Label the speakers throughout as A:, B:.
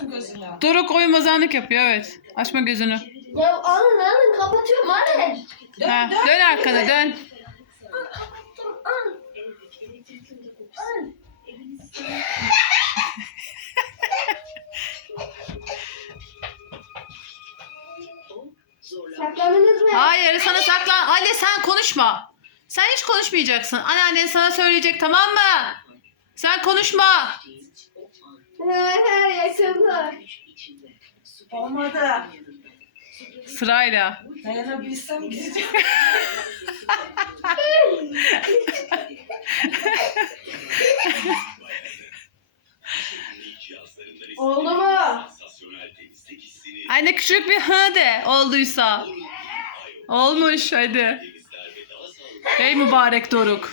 A: gözünü.
B: Doruk oyunbazanlık yapıyor, evet. Açma gözünü.
C: Ya alın kapatıyorum hadi.
B: Ha, dön arkana dön.
C: Kapattım al. Al. Saklandınız mı?
B: Hayır, sana saklan. Ali sen konuşma. Sen hiç konuşmayacaksın. Anneannen sana söyleyecek, tamam mı? Sen konuşma.
C: Yakında.
A: Olmadı.
B: Sırayla.
A: Dayanabilsem gideceğim.
C: Oldu mu?
B: Anne küçük bir hı de olduysa. Olmuş hadi. Ey mübarek Doruk.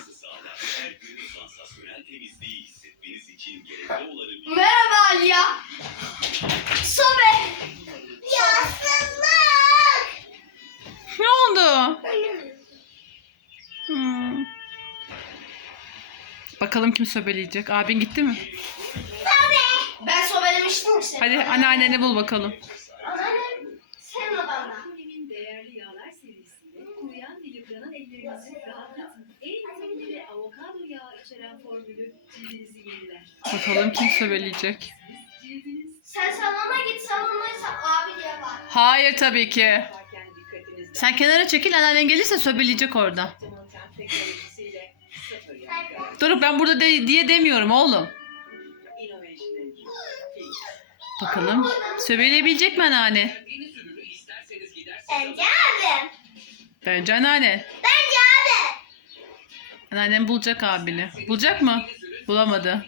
C: Merhaba Aliya. Sobe. Yaslanmak.
B: Ne oldu? Hmm. Bakalım kim sobeleyecek. Abin gitti mi?
C: Ben sobelemiştim ki seni.
B: Hadi anneanneni bul bakalım.
C: Anneannem senin odanda.
D: Kulemin değerli yağlar serisinde kuruyan ve yıpranan ellerinizi rahatlatın. En nemli ve avokado yağı içeren formülü cildinizi yeniler.
B: Bakalım kim sobeleyecek.
D: Cildiniz
C: Sen salona git, salondaysa abi diye var.
B: Hayır tabii ki.
D: yaparken dikkatinizden
B: Sen kenara çekil, anneannen gelirse sobeleyecek orada.
D: Optimal teknolojisiyle sıfır yakar.
B: Doruk ben burada diye demiyorum oğlum.
D: Innovation Engine.
B: Bakalım sobeleyebilecek mi anneanne?
C: Bence abi.
B: Bence anneanne.
C: Bence abi.
B: Anneannem bulacak abini. Bulacak mı? Bulamadı.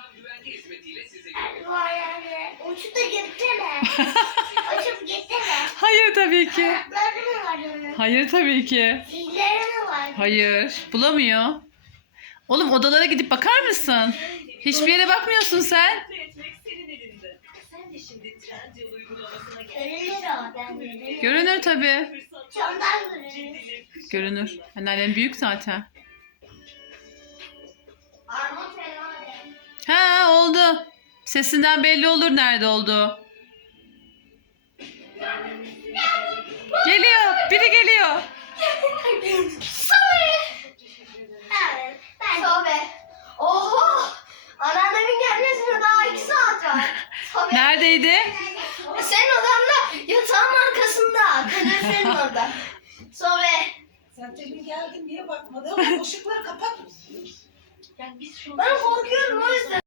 C: Vay anne. Uçup da gitsene. Uçup gitsene.
B: Hayır tabii ki.
C: Ayakları mı var onun?
B: Hayır tabii ki.
C: Zilleri mi var?
B: Hayır. Bulamıyor. Oğlum odalara gidip bakar mısın? Hiçbir yere bakmıyorsun sen.
D: Etmek senin elinde. Sen de şimdi Trendyol uygulamasına gel.
C: Görünür o. Ben görünür.
B: Görünür tabii.
C: Camdan görünür.
B: Görünür. Anneannen büyük zaten.
C: Armut fena değil.
B: Ha oldu. Sesinden belli olur nerede oldu. Geliyor. Biri geliyor.
C: Sobe. Evet. Ben. Sobe. Oho. Anneannemin gelmesine daha 2 saat var. Sobe.
B: Neredeydi?
C: Senin odanda yatağın arkasında. Kaloriferin orada. Sobe.
A: Sen demin geldin diye bakmadım. Işıkları kapat.
D: Yani biz şu
C: Ben korkuyorum o yüzden.